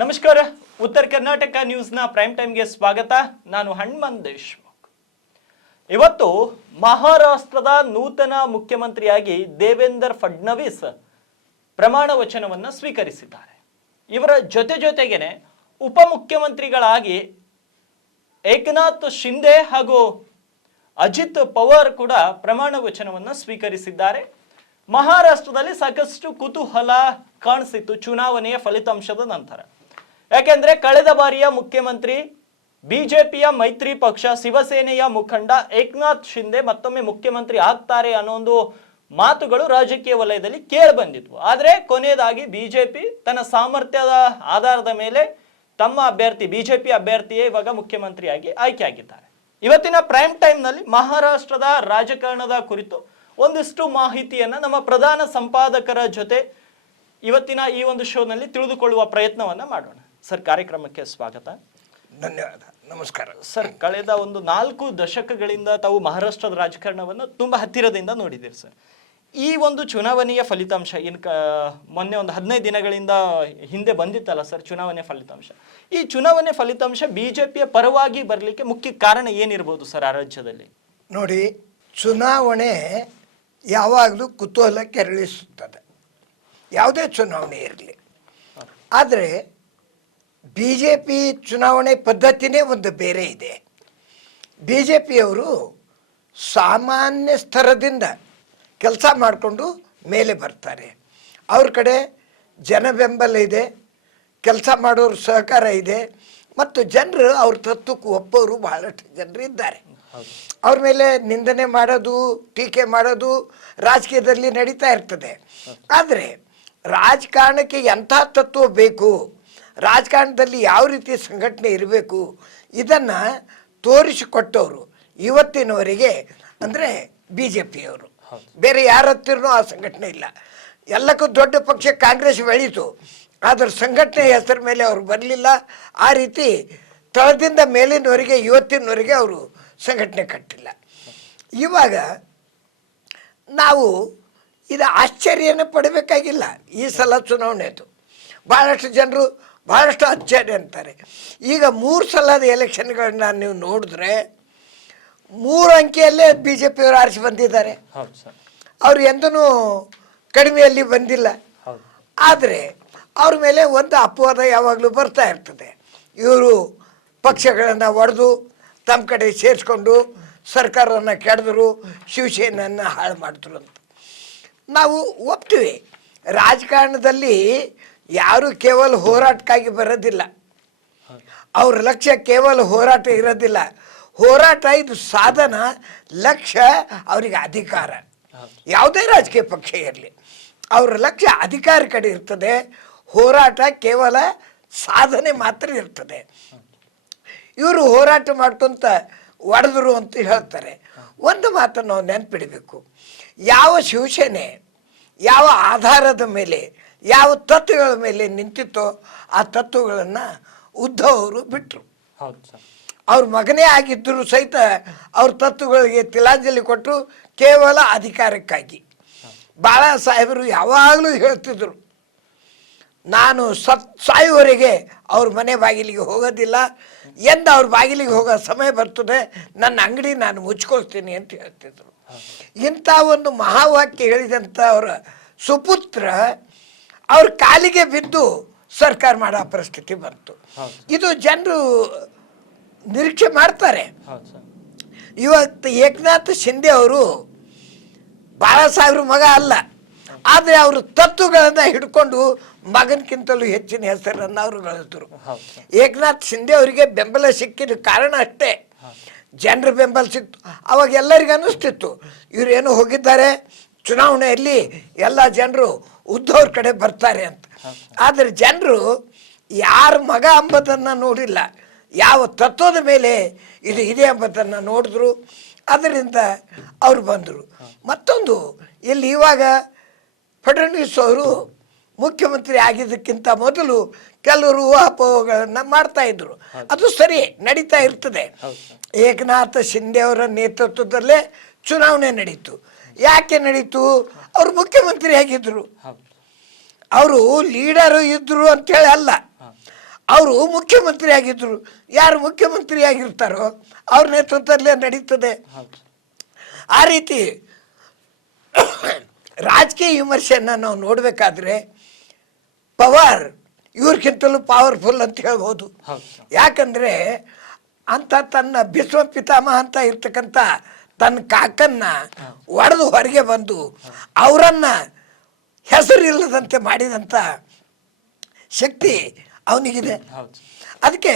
ನಮಸ್ಕಾರ. ಉತ್ತರ ಕರ್ನಾಟಕ ನ್ಯೂಸ್ನ ಪ್ರೈಮ್ ಟೈಮ್ಗೆ ಸ್ವಾಗತ. ನಾನು ಹನುಮಂತ್ ದೇಶ್ಮುಖ್. ಇವತ್ತು ಮಹಾರಾಷ್ಟ್ರದ ನೂತನ ಮುಖ್ಯಮಂತ್ರಿಯಾಗಿ ದೇವೇಂದ್ರ ಫಡ್ನವೀಸ್ ಪ್ರಮಾಣ ವಚನವನ್ನು ಸ್ವೀಕರಿಸಿದ್ದಾರೆ. ಇವರ ಜೊತೆಗೇನೆ ಉಪಮುಖ್ಯಮಂತ್ರಿಗಳಾಗಿ ಏಕನಾಥ್ ಶಿಂದೆ ಹಾಗೂ ಅಜಿತ್ ಪವಾರ್ ಕೂಡ ಪ್ರಮಾಣ ವಚನವನ್ನು ಸ್ವೀಕರಿಸಿದ್ದಾರೆ. ಮಹಾರಾಷ್ಟ್ರದಲ್ಲಿ ಸಾಕಷ್ಟು ಕುತೂಹಲ ಕಾಣಿಸಿತ್ತು ಚುನಾವಣೆಯ ಫಲಿತಾಂಶದ ನಂತರ. ಯಾಕೆಂದ್ರೆ ಕಳೆದ ಬಾರಿಯ ಮುಖ್ಯಮಂತ್ರಿ ಬಿಜೆಪಿಯ ಮೈತ್ರಿ ಪಕ್ಷ ಶಿವಸೇನೆಯ ಮುಖಂಡ ಏಕನಾಥ್ ಶಿಂದೆ ಮತ್ತೊಮ್ಮೆ ಮುಖ್ಯಮಂತ್ರಿ ಆಗ್ತಾರೆ ಅನ್ನೋ ಒಂದು ಮಾತುಗಳು ರಾಜಕೀಯ ವಲಯದಲ್ಲಿ ಕೇಳಿ ಬಂದಿದ್ವು. ಆದರೆ ಕೊನೆಯದಾಗಿ ಬಿಜೆಪಿ ತನ್ನ ಸಾಮರ್ಥ್ಯದ ಆಧಾರದ ಮೇಲೆ ತಮ್ಮ ಅಭ್ಯರ್ಥಿ ಬಿಜೆಪಿ ಅಭ್ಯರ್ಥಿಯೇ ಇವಾಗ ಮುಖ್ಯಮಂತ್ರಿಯಾಗಿ ಆಯ್ಕೆಯಾಗಿದ್ದಾರೆ. ಇವತ್ತಿನ ಪ್ರೈಮ್ ಟೈಮ್ನಲ್ಲಿ ಮಹಾರಾಷ್ಟ್ರದ ರಾಜಕಾರಣದ ಕುರಿತು ಒಂದಿಷ್ಟು ಮಾಹಿತಿಯನ್ನ ನಮ್ಮ ಪ್ರಧಾನ ಸಂಪಾದಕರ ಜೊತೆ ಇವತ್ತಿನ ಈ ಒಂದು ಶೋನಲ್ಲಿ ತಿಳಿದುಕೊಳ್ಳುವ ಪ್ರಯತ್ನವನ್ನ ಮಾಡೋಣ. ಸರ್, ಕಾರ್ಯಕ್ರಮಕ್ಕೆ ಸ್ವಾಗತ. ಧನ್ಯವಾದ. ನಮಸ್ಕಾರ ಸರ್. ಕಳೆದ ಒಂದು 4 ದಶಕಗಳಿಂದ ತಾವು ಮಹಾರಾಷ್ಟ್ರದ ರಾಜಕಾರಣವನ್ನು ತುಂಬಾ ಹತ್ತಿರದಿಂದ ನೋಡಿದ್ದೀರಿ ಸರ್. ಈ ಒಂದು ಚುನಾವಣೆಯ ಫಲಿತಾಂಶ ಮೊನ್ನೆ ಒಂದು 15 ದಿನಗಳಿಂದ ಹಿಂದೆ ಬಂದಿತ್ತಲ್ಲ ಸರ್ ಚುನಾವಣೆ ಫಲಿತಾಂಶ. ಈ ಚುನಾವಣೆ ಫಲಿತಾಂಶ ಬಿಜೆಪಿಯ ಪರವಾಗಿ ಬರಲಿಕ್ಕೆ ಮುಖ್ಯ ಕಾರಣ ಏನಿರ್ಬೋದು ಸರ್ ಆ ರಾಜ್ಯದಲ್ಲಿ? ನೋಡಿ, ಚುನಾವಣೆ ಯಾವಾಗಲೂ ಕುತೂಹಲ ಕೆರಳಿಸುತ್ತದೆ, ಯಾವುದೇ ಚುನಾವಣೆ ಇರಲಿ. ಆದರೆ ಬಿ ಜೆ ಪಿ ಚುನಾವಣೆ ಪದ್ಧತಿನೇ ಒಂದು ಬೇರೆ ಇದೆ. ಬಿ ಜೆ ಪಿಯವರು ಸಾಮಾನ್ಯ ಸ್ತರದಿಂದ ಕೆಲಸ ಮಾಡಿಕೊಂಡು ಮೇಲೆ ಬರ್ತಾರೆ. ಅವ್ರ ಕಡೆ ಜನ ಬೆಂಬಲ ಇದೆ, ಕೆಲಸ ಮಾಡೋರು ಸಹಕಾರ ಇದೆ, ಮತ್ತು ಜನರು ಅವ್ರ ತತ್ವಕ್ಕೆ ಒಪ್ಪೋರು ಬಹಳಷ್ಟು ಜನರು ಇದ್ದಾರೆ. ಅವ್ರ ಮೇಲೆ ನಿಂದನೆ ಮಾಡೋದು, ಟೀಕೆ ಮಾಡೋದು ರಾಜಕೀಯದಲ್ಲಿ ನಡೀತಾ ಇರ್ತದೆ. ಆದರೆ ರಾಜಕಾರಣಕ್ಕೆ ಎಂಥ ತತ್ವ ಬೇಕು, ರಾಜಕಾರಣದಲ್ಲಿ ಯಾವ ರೀತಿ ಸಂಘಟನೆ ಇರಬೇಕು, ಇದನ್ನು ತೋರಿಸಿಕೊಟ್ಟವರು ಇವತ್ತಿನವರೆಗೆ ಅಂದರೆ ಬಿ ಜೆ ಪಿಯವರು. ಬೇರೆ ಯಾರ ಹತ್ತಿರನೂ ಆ ಸಂಘಟನೆ ಇಲ್ಲ. ಎಲ್ಲಕ್ಕೂ ದೊಡ್ಡ ಪಕ್ಷ ಕಾಂಗ್ರೆಸ್ ಬೆಳೀತು, ಆದರೆ ಸಂಘಟನೆ ಹೆಸರ ಮೇಲೆ ಅವ್ರು ಬರಲಿಲ್ಲ. ಆ ರೀತಿ ತಳದಿಂದ ಮೇಲಿನವರೆಗೆ ಇವತ್ತಿನವರೆಗೆ ಅವರು ಸಂಘಟನೆ ಕಟ್ಟಿಲ್ಲ. ಇವಾಗ ನಾವು ಇದು ಆಶ್ಚರ್ಯನ ಪಡಬೇಕಾಗಿಲ್ಲ. ಈ ಸಲ ಚುನಾವಣೆದು ಭಾಳಷ್ಟು ಜನರು ಭಾಳಷ್ಟು ಆಶ್ಚರ್ಯ ಅಂತಾರೆ. ಈಗ 3 ಸಲದ ಎಲೆಕ್ಷನ್ಗಳನ್ನ ನೀವು ನೋಡಿದ್ರೆ 3 ಅಂಕೆಯಲ್ಲೇ ಬಿ ಜೆ ಪಿಯವರು ಆರಿಸಿ ಬಂದಿದ್ದಾರೆ. ಅವರು ಎಂದೂ ಕಡಿಮೆಯಲ್ಲಿ ಬಂದಿಲ್ಲ. ಆದರೆ ಅವ್ರ ಮೇಲೆ ಒಂದು ಅಪವಾದ ಯಾವಾಗಲೂ ಬರ್ತಾ ಇರ್ತದೆ. ಇವರು ಪಕ್ಷಗಳನ್ನು ಒಡೆದು ತಮ್ಮ ಕಡೆ ಸೇರಿಸ್ಕೊಂಡು ಸರ್ಕಾರವನ್ನು ಕೆಡಿದ್ರು, ಶಿವಸೇನೆಯನ್ನು ಹಾಳು ಮಾಡಿದ್ರು ಅಂತ ನಾವು ಒಪ್ತೀವಿ. ರಾಜಕಾರಣದಲ್ಲಿ ಯಾರು ಕೇವಲ ಹೋರಾಟಕ್ಕಾಗಿ ಬರೋದಿಲ್ಲ. ಅವ್ರ ಲಕ್ಷ್ಯ ಕೇವಲ ಹೋರಾಟ ಇರೋದಿಲ್ಲ. ಹೋರಾಟ ಇದು ಸಾಧನ, ಲಕ್ಷ್ಯ ಅವರಿಗೆ ಅಧಿಕಾರ. ಯಾವುದೇ ರಾಜಕೀಯ ಪಕ್ಷ ಇರಲಿ, ಅವರ ಲಕ್ಷ್ಯ ಅಧಿಕಾರ ಕಡೆ ಇರ್ತದೆ. ಹೋರಾಟ ಕೇವಲ ಸಾಧನೆ ಮಾತ್ರ ಇರ್ತದೆ. ಇವರು ಹೋರಾಟ ಮಾಡ್ಕೊಂತ ಒಡೆದ್ರು ಅಂತ ಹೇಳ್ತಾರೆ. ಒಂದು ಮಾತನ್ನು ನಾವು ನೆನಪಿಡಬೇಕು, ಯಾವ ಶಿವಸೇನೆ ಯಾವ ಆಧಾರದ ಮೇಲೆ ಯಾವ ತತ್ವಗಳ ಮೇಲೆ ನಿಂತಿತ್ತೋ ಆ ತತ್ವಗಳನ್ನು ಉದ್ಧವ್ ಅವರು ಬಿಟ್ಟರು. ಅವ್ರ ಮಗನೇ ಆಗಿದ್ದರೂ ಸಹಿತ ಅವ್ರ ತತ್ವಗಳಿಗೆ ತಿಲಾಂಜಲಿ ಕೊಟ್ಟರು, ಕೇವಲ ಅಧಿಕಾರಕ್ಕಾಗಿ. ಬಾಳಾ ಸಾಹೇಬರು ಯಾವಾಗಲೂ ಹೇಳ್ತಿದ್ರು, ನಾನು ಸಾಯುವವರೆಗೆ ಅವ್ರ ಮನೆ ಬಾಗಿಲಿಗೆ ಹೋಗೋದಿಲ್ಲ, ಎಂದು ಅವ್ರ ಬಾಗಿಲಿಗೆ ಹೋಗೋ ಸಮಯ ಬರ್ತದೆ, ನನ್ನ ಅಂಗಡಿ ನಾನು ಮುಚ್ಕೊಳ್ತೀನಿ ಅಂತ ಹೇಳ್ತಿದ್ರು. ಇಂಥ ಒಂದು ಮಹಾವಾಕ್ಯ ಹೇಳಿದಂಥ ಅವರ ಸುಪುತ್ರ ಅವ್ರ ಕಾಲಿಗೆ ಬಿದ್ದು ಸರ್ಕಾರ ಮಾಡೋ ಪರಿಸ್ಥಿತಿ ಬಂತು. ಇದು ಜನರು ನಿರೀಕ್ಷೆ ಮಾಡ್ತಾರೆ. ಇವತ್ತು ಏಕನಾಥ್ ಶಿಂದೆ ಅವರು ಬಾಳಾ ಸಾಹೇಬ್ರ ಮಗ ಅಲ್ಲ, ಆದರೆ ಅವರು ತತ್ವಗಳನ್ನು ಹಿಡ್ಕೊಂಡು ಮಗನಕ್ಕಿಂತಲೂ ಹೆಚ್ಚಿನ ಹೆಸರನ್ನು ಅವರು ಗಳಿಸಿದ್ರು. ಏಕನಾಥ್ ಶಿಂದೆ ಅವರಿಗೆ ಬೆಂಬಲ ಸಿಕ್ಕಿದ ಕಾರಣ ಅಷ್ಟೇ, ಜನರ ಬೆಂಬಲ ಸಿಕ್ತು. ಅವಾಗ ಎಲ್ಲರಿಗೂ ಅನ್ನಿಸ್ತಿತ್ತು ಇವರೇನು ಹೋಗಿದ್ದಾರೆ ಚುನಾವಣೆಯಲ್ಲಿ, ಎಲ್ಲ ಜನರು ಉದ್ಧವ್ರ ಕಡೆ ಬರ್ತಾರೆ ಅಂತ. ಆದರೆ ಜನರು ಯಾರ ಮಗ ಎಂಬುದನ್ನು ನೋಡಿಲ್ಲ, ಯಾವ ತತ್ವದ ಮೇಲೆ ಇದು ಇದೆ ಎಂಬುದನ್ನು ನೋಡಿದ್ರು. ಅದರಿಂದ ಅವರು ಬಂದರು. ಮತ್ತೊಂದು ಇಲ್ಲಿ ಇವಾಗ ಫಡ್ನವೀಸ್ ಅವರು ಮುಖ್ಯಮಂತ್ರಿ ಆಗಿದ್ದಕ್ಕಿಂತ ಮೊದಲು ಕೆಲವರು ಊಹಾಪೋಹಗಳನ್ನು ಮಾಡ್ತಾ ಇದ್ರು. ಅದು ಸರಿ, ನಡೀತಾ ಇರ್ತದೆ. ಏಕನಾಥ್ ಶಿಂದೆ ಅವರ ನೇತೃತ್ವದಲ್ಲೇ ಚುನಾವಣೆ ನಡೀತು. ಯಾಕೆ ನಡೀತು? ಅವರು ಮುಖ್ಯಮಂತ್ರಿ ಆಗಿದ್ರು, ಅವರು ಲೀಡರು ಇದ್ರು ಅಂತೇಳಿ ಅಲ್ಲ, ಅವರು ಮುಖ್ಯಮಂತ್ರಿ ಆಗಿದ್ರು. ಯಾರು ಮುಖ್ಯಮಂತ್ರಿ ಆಗಿರ್ತಾರೋ ಅವ್ರ ನೇತೃತ್ವದಲ್ಲೇ ನಡೀತದೆ. ಆ ರೀತಿ ರಾಜಕೀಯ ವಿಮರ್ಶೆಯನ್ನು ನಾವು ನೋಡಬೇಕಾದ್ರೆ ಪವರ್ ಇವ್ರಿಗಿಂತಲೂ ಪವರ್ಫುಲ್ ಅಂತ ಹೇಳ್ಬೋದು. ಯಾಕಂದರೆ ಅಂತ ತನ್ನ ಭೀಷ್ಮ ಪಿತಾಮಹ ಅಂತ ಇರ್ತಕ್ಕಂಥ ತನ್ನ ಕಾಕನ್ನ ಒಡೆದು ಹೊರಗೆ ಬಂದು ಅವರನ್ನ ಹೆಸರಿಲ್ಲದಂತೆ ಮಾಡಿದಂಥ ಶಕ್ತಿ ಅವನಿಗಿದೆ. ಅದಕ್ಕೆ